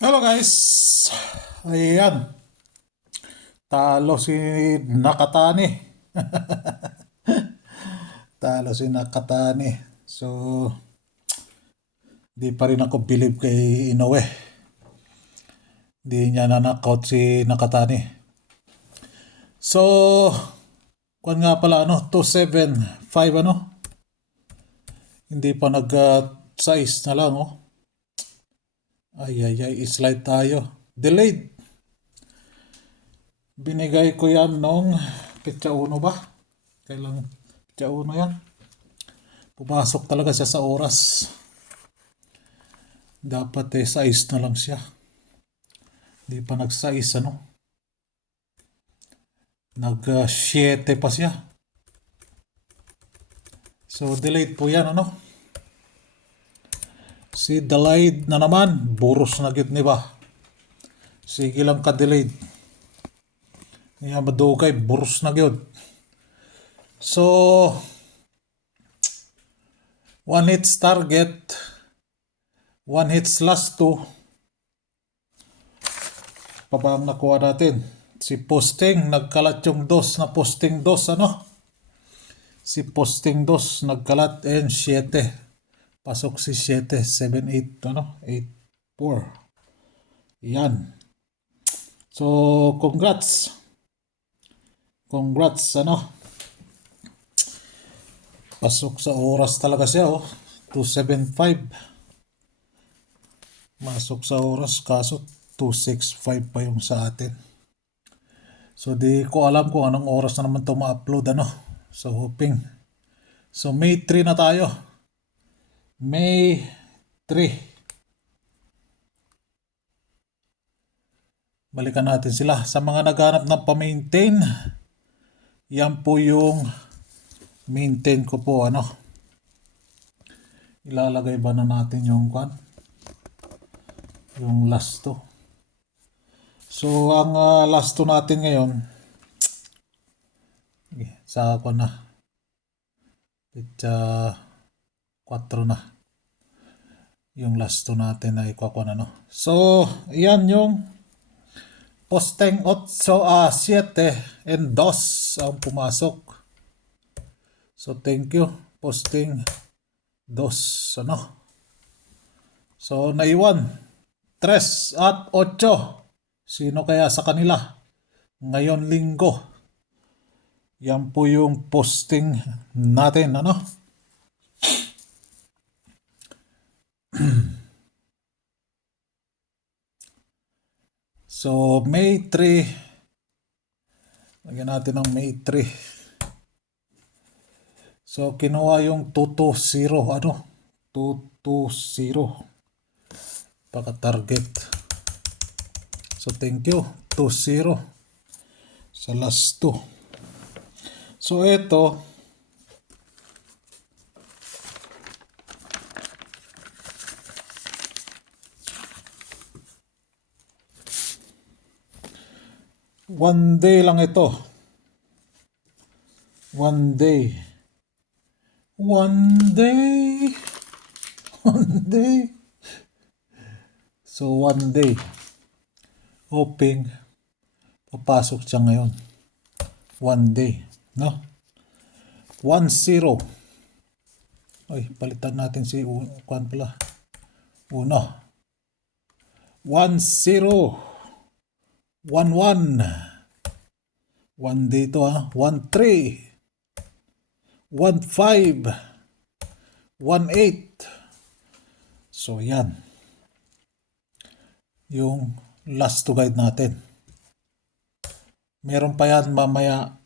Hello guys! Ayan, talo si Nakatani. Talo si Nakatani. So, di pa rin ako believe kay Inoue. Di niya na-knockout si Nakatani. So, kung nga pala 275 Hindi pa nag-size na lang Ay, slide tayo. Delayed. Binigay ko yan nung petsa 1 ba? Kailang petsa 1 yan. Pumasok talaga siya sa oras. Dapat size na lang siya. Di pa nag-size Nag-7 pa siya. So delayed po yan Si delayed na naman, buros na gid ni ba? Sige lang ka-delayed. Niya madugay, buros na gyud. So, one hits target, one hits last two. Pabang nakuha natin. Si posting, nagkalat yung dos na posting dos Si posting dos, nagkalat and 7. Pasok si 7, 7, 8, 8, 4. Yan. So, congrats. Congrats, Pasok sa oras talaga siya, 275. Masok sa oras, kaso 265 pa yung sa atin. So, di ko alam kung anong oras na naman ito ma-upload, So, hoping. So, May 3 na tayo. May 3. Balikan natin sila. Sa mga naghanap ng pa-maintain, yan po yung maintain ko po, Ilalagay ba na natin yung yung last to. So, ang last to natin ngayon, sa ako na. Pitsa 4 na. Yung last to natin na ikuha na, So, yan yung posting 7 and 2 ang pumasok. So, thank you. Posting 2, So, naiwan. 3 at 8. Sino kaya sa kanila? Ngayon linggo. Yan po yung posting natin, So, May 3. Lagyan natin ng May 3. So, kinuha yung 220, 220. Paka-target. So, thank you. 20. Sa last 2. So, ito. One day lang ito. One day. One day. One day. So, one day. Hoping papasok siya ngayon. One day. 1-0. Ay, palitan natin si Juan pala. 1. 1-0. 1-1. One day to 1-3. 1-5. 1-8. So, yan. Yung last to guide natin. Meron pa yan mamaya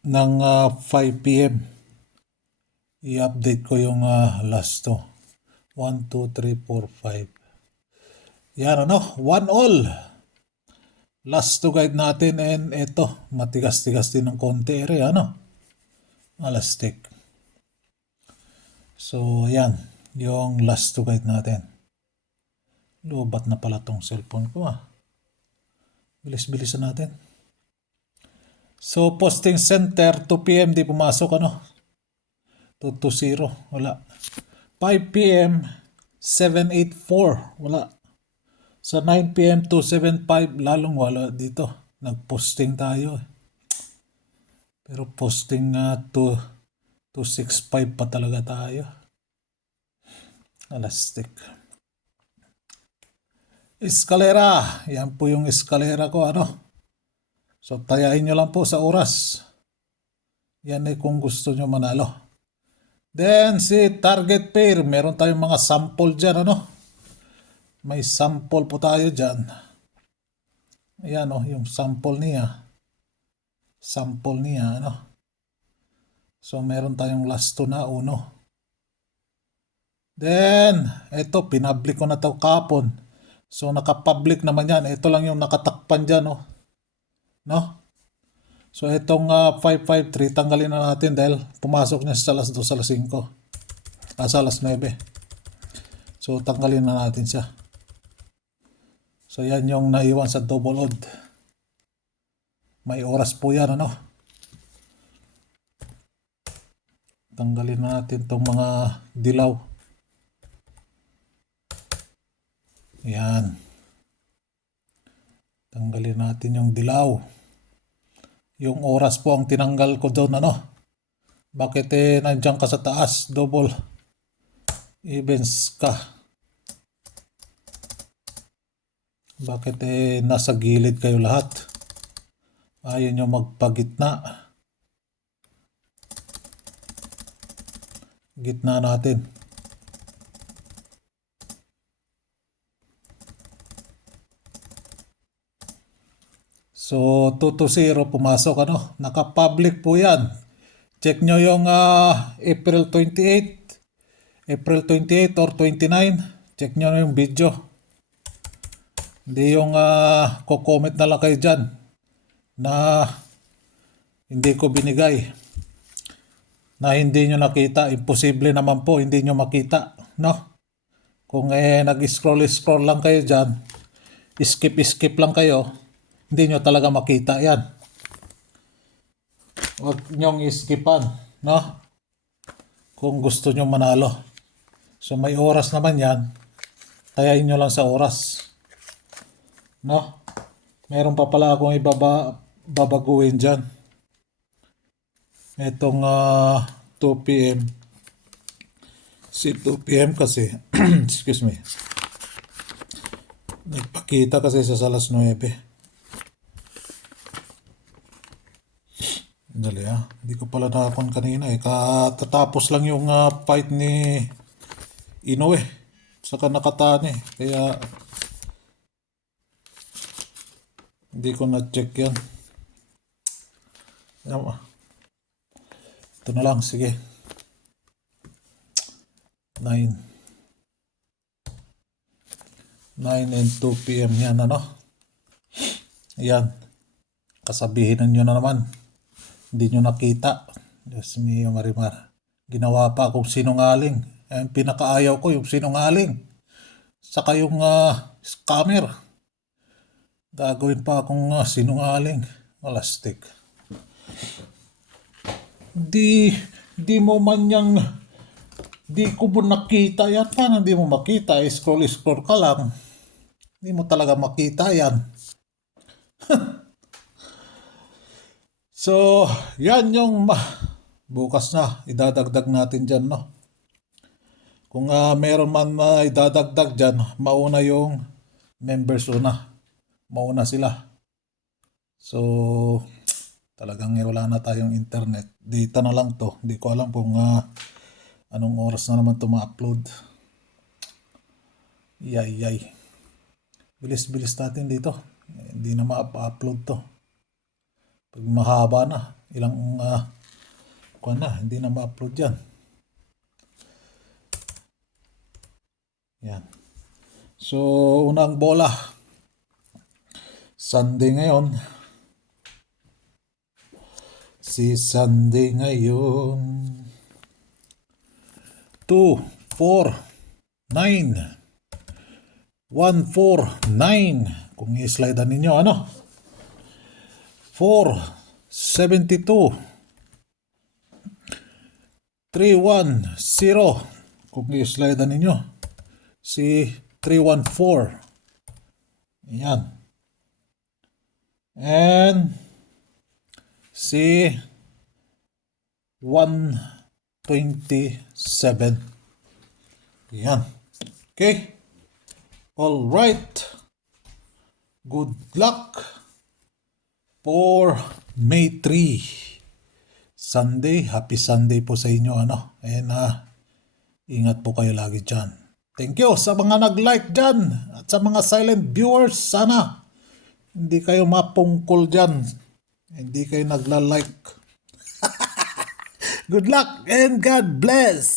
ng 5 p.m. I-update ko yung last to. 1, 2, 3, 4, 5. Yan 1-all. Last to guide natin and ito, matigas-tigas din ng konti ere, Alastik. So, yan. Yung last to guide natin. Lubat na pala tong cellphone ko Bilis-bilisan natin. So, posting center, 2 p.m. di pumasok 220, wala. 5 p.m. 784, wala. Sa 9 p.m. 275, lalong wala dito. Nag-posting tayo. Pero posting 265 pa talaga tayo. Alastik. Eskalera. Yan po yung eskalera ko. So, tayain nyo lang po sa oras. Yan kung gusto nyo manalo. Then, si target pair. Meron tayong mga sample dyan. May sample po tayo dyan. Ayan yung sample niya. Sample niya. So, meron tayong last 2 na 1. Then, ito, pinablik ko na ito kapon. So, nakapublic naman yan. Ito lang yung nakatakpan dyan, no? So, itong 553, tanggalin na natin dahil pumasok niya sa alas 2, alas 5. Sa alas 9. So, tanggalin na natin siya. So, yan yung naiwan sa double odd. May oras po yan, Tanggalin na natin itong mga dilaw. Yan. Tanggalin natin yung dilaw. Yung oras po ang tinanggal ko doon, Bakit nandiyan ka sa taas? Double evens ka. Bakit nasa gilid kayo lahat? Ayaw nyo magpagitna. Gitna natin. So, 220 pumasok, Naka-public po yan. Check nyo yung April 28 or 29. Check nyo yung video. Hindi yung ko-comment na lang kayo dyan na hindi ko binigay. Na hindi nyo nakita. Imposible naman po hindi nyo makita, Kung nag-scroll lang kayo dyan, skip lang kayo, hindi nyo talaga makita yan. Huwag nyong iskipan, Kung gusto nyo manalo. So may oras naman yan. Tayain nyo lang sa oras. Meron pa pala akong babaguhin dyan. Itong 2 p.m. Si 2 p.m. kasi, excuse me. Nagpakita kasi sa alas 9. Dali hindi ko pala nakakon kanina katatapos lang yung fight ni Inoue saka Nakatani kaya hindi ko na-check yan. Ito na lang, sige. 9 and 2 p.m. yan, Ayan. Kasabihin nyo na naman. Hindi nyo nakita. Diyos mio, Marimar. Ginawa pa akong sinungaling. Ang pinakaayaw ko yung sinungaling. Saka yung scammer. Gagawin pa akong sinungaling. Malastik. Di mo man yang di ko mo nakita yan. Paano di mo makita? Scroll ka lang. Di mo talaga makita yan. So, yan yung bukas na. Idadagdag natin dyan, Kung meron man idadagdag dyan, mauna yung members una. Mauna sila. So, talagang wala na tayong internet. Data na lang to. Hindi ko alam kung anong oras na naman to ma-upload. Yay. Bilis natin dito. Hindi na ma-upload to. Pag mahaba na, ilang hindi na ma-upload yan. Yan. So, unang bola. Sunday ngayon. Si Sunday ngayon. 2, 4, 9. 1, 4, 9. Kung i-slide ninyo, 4, 72. 3, 1, 0. Kung i-slide ninyo. Si 3, 1, 4. Yan. And si 127. Yan. Okay. All right. Good luck for May 3. Sunday. Happy Sunday po sa inyo. And ingat po kayo lagi dyan. Thank you sa mga nag-like dyan. At sa mga silent viewers, sana hindi kayo mapungkol dyan. Hindi kayo nagla-like. Good luck and God bless!